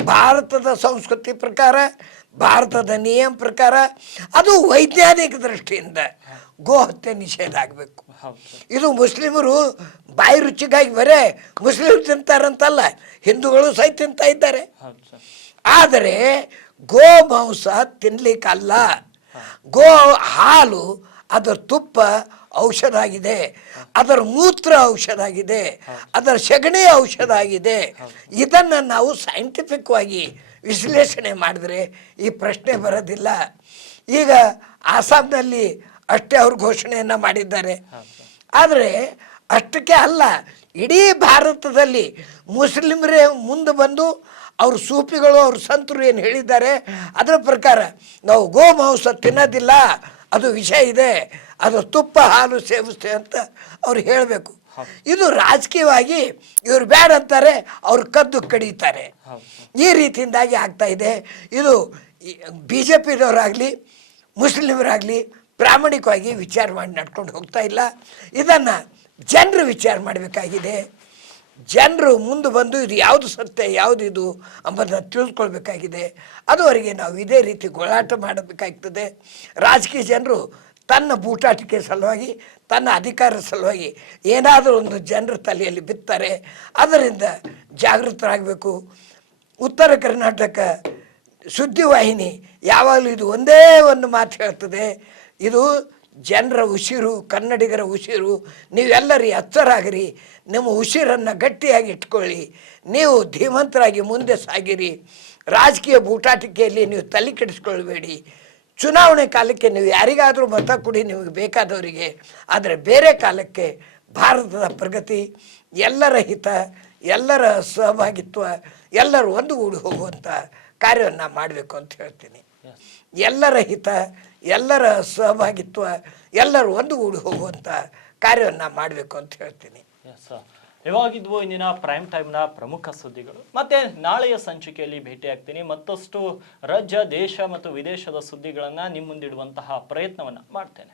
ಭಾರತದ ಸಂಸ್ಕೃತಿ ಪ್ರಕಾರ, ಭಾರತದ ನಿಯಮ ಪ್ರಕಾರ ಅದು ವೈಜ್ಞಾನಿಕ ದೃಷ್ಟಿಯಿಂದ ಗೋಹತ್ಯೆ ನಿಷೇಧ ಆಗಬೇಕು. ಇದು ಮುಸ್ಲಿಮರು ಬಾಯಿ ರುಚಿಗಾಗಿ ಬರೇ ಮುಸ್ಲಿಮರು ತಿಂತಾರಂತಲ್ಲ, ಹಿಂದೂಗಳು ಸಹಿತ ತಿಂತಾ ಇದ್ದಾರೆ. ಆದರೆ ಗೋಮಾಂಸ ತಿನ್ಲಿಕ್ಕಲ್ಲ, ಗೋ ಹಾಲು ಅದರ ತುಪ್ಪ ಔಷಧ ಆಗಿದೆ, ಅದರ ಮೂತ್ರ ಔಷಧ ಆಗಿದೆ, ಅದರ ಸಗಣಿ ಔಷಧ ಆಗಿದೆ. ಇದನ್ನು ನಾವು ಸೈಂಟಿಫಿಕ್ವಾಗಿ ವಿಶ್ಲೇಷಣೆ ಮಾಡಿದ್ರೆ ಈ ಪ್ರಶ್ನೆ ಬರೋದಿಲ್ಲ. ಈಗ ಆಸಾಂನಲ್ಲಿ ಅಷ್ಟೇ ಅವ್ರು ಘೋಷಣೆಯನ್ನು ಮಾಡಿದ್ದಾರೆ. ಆದರೆ ಅಷ್ಟಕ್ಕೆ ಅಲ್ಲ, ಇಡೀ ಭಾರತದಲ್ಲಿ ಮುಸ್ಲಿಮರೇ ಮುಂದೆ ಬಂದು ಅವ್ರ ಸೂಫಿಗಳು, ಅವ್ರ ಸಂತರು ಏನು ಹೇಳಿದ್ದಾರೆ ಅದರ ಪ್ರಕಾರ ನಾವು ಗೋಮಾಂಸ ತಿನ್ನೋದಿಲ್ಲ, ಅದು ವಿಷ ಇದೆ, ಅದು ತುಪ್ಪ ಹಾಲು ಸೇವಿಸ್ತೇವೆ ಅಂತ ಅವ್ರು ಹೇಳಬೇಕು. ಇದು ರಾಜಕೀಯವಾಗಿ ಇವ್ರು ಬ್ಯಾಡ ಅಂತಾರೆ, ಅವ್ರು ಕದ್ದು ಕಡಿತಾರೆ. ಈ ರೀತಿಯಿಂದಾಗಿ ಆಗ್ತಾ ಇದೆ. ಇದು BJPದವರಾಗಲಿ ಮುಸ್ಲಿಮರಾಗಲಿ ಪ್ರಾಮಾಣಿಕವಾಗಿ ವಿಚಾರ ಮಾಡಿ ನಡ್ಕೊಂಡು ಹೋಗ್ತಾ ಇಲ್ಲ. ಇದನ್ನು ಜನರು ವಿಚಾರ ಮಾಡಬೇಕಾಗಿದೆ. ಜನರು ಮುಂದೆ ಬಂದು ಇದು ಯಾವುದು ಸತ್ಯ ಯಾವುದು ಇದು ಎಂಬುದನ್ನು ತಿಳಿದುಕೊಳ್ಬೇಕಾಗಿದೆ. ಅದುವರೆಗೆ ನಾವು ಇದೇ ರೀತಿ ಗೋಳಾಟ ಮಾಡಬೇಕಾಗ್ತದೆ. ರಾಜಕೀಯ ಜನರು ತನ್ನ ಬೂಟಾಟಿಕೆ ಸಲುವಾಗಿ ತನ್ನ ಅಧಿಕಾರದ ಸಲುವಾಗಿ ಏನಾದರೂ ಒಂದು ಜನರ ತಲೆಯಲ್ಲಿ ಬಿತ್ತಾರೆ. ಅದರಿಂದ ಜಾಗೃತರಾಗಬೇಕು. ಉತ್ತರ ಕರ್ನಾಟಕ ಸುದ್ದಿವಾಹಿನಿ ಯಾವಾಗಲೂ ಇದು ಒಂದೇ ಒಂದು ಮಾತು ಹೇಳ್ತದೆ, ಇದು ಜನರ ಉಸಿರು, ಕನ್ನಡಿಗರ ಉಸಿರು. ನೀವೆಲ್ಲರೂ ಎಚ್ಚರಾಗಿರಿ, ನಿಮ್ಮ ಉಸಿರನ್ನು ಗಟ್ಟಿಯಾಗಿ ಇಟ್ಕೊಳ್ಳಿ, ನೀವು ಧೀಮಂತರಾಗಿ ಮುಂದೆ ಸಾಗಿರಿ. ರಾಜಕೀಯ ಬೂಟಾಟಿಕೆಯಲ್ಲಿ ನೀವು ತಲೆ ಕೆಡಿಸ್ಕೊಳ್ಬೇಡಿ. ಚುನಾವಣೆ ಕಾಲಕ್ಕೆ ನೀವು ಯಾರಿಗಾದರೂ ಮತ ಕೊಡಿ ನಿಮಗೆ ಬೇಕಾದವರಿಗೆ, ಆದರೆ ಬೇರೆ ಕಾಲಕ್ಕೆ ಭಾರತದ ಪ್ರಗತಿ, ಎಲ್ಲರ ಹಿತ, ಎಲ್ಲರ ಸಹಭಾಗಿತ್ವ, ಎಲ್ಲರೂ ಒಂದುಗೂಡಿ ಹೋಗುವಂಥ ಕಾರ್ಯವನ್ನು ಮಾಡಬೇಕು ಅಂತ ಹೇಳ್ತೀನಿ. ಎಲ್ಲರ ಹಿತ, ಎಲ್ಲರ ಸಹಭಾಗಿತ್ವ, ಎಲ್ಲರೂ ಒಂದುಗೂಡಿ ಹೋಗುವಂಥ ಕಾರ್ಯವನ್ನು ಮಾಡಬೇಕು ಅಂತ ಹೇಳ್ತೀನಿ. ಇವಾಗಿದ್ವು ಇಂದಿನ ಪ್ರೈಮ್ ಟೈಮ್ನ ಪ್ರಮುಖ ಸುದ್ದಿಗಳು. ಮತ್ತೆ ನಾಳೆಯ ಸಂಚಿಕೆಯಲ್ಲಿ ಭೇಟಿಯಾಗ್ತೀನಿ. ಮತ್ತಷ್ಟು ರಾಜ್ಯ, ದೇಶ ಮತ್ತು ವಿದೇಶದ ಸುದ್ದಿಗಳನ್ನು ನಿಮ್ಮ ಮುಂದಿಡುವಂತಹ ಪ್ರಯತ್ನವನ್ನು ಮಾಡ್ತೇನೆ.